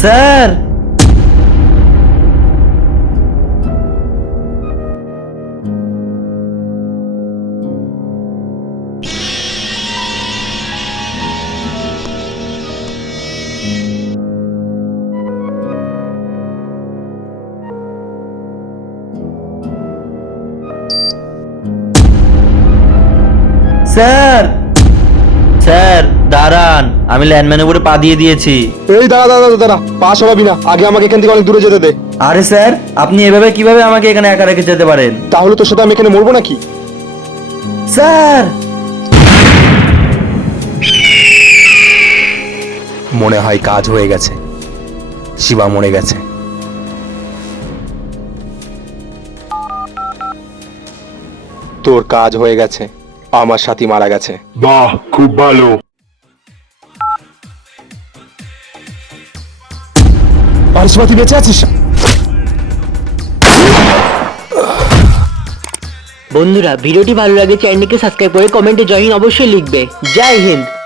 Sir, sir, sir দাঁড়ান, আমি ল্যান্ডম্যানের উপরে পা দিয়ে দিয়েছি। এই দাঁড়া দাঁড়া দাঁড়া, পাস হবি না, আগে আমাকে এখান থেকে অনেক দূরে যেতে দে। আরে স্যার, আপনি এভাবে কিভাবে আমাকে এখানে একা রেখে যেতে পারেন? তাহলে তোর সাথে আমি এখানে মরবো নাকি? স্যার, মনে হয় কাজ হয়ে গেছে, শিবা মরে গেছে। তোর কাজ হয়ে গেছে, আমার সাথী মারা গেছে। বাহ, খুব ভালো। আর শিবা, তুই বেঁচে আছিস? বন্ধুরা, ভিডিওটি ভালো লাগে চ্যানেলটিকে সাবস্ক্রাইব করে কমেন্টে জয় হিন্দ অবশ্যই লিখবে। জয় হিন্দ।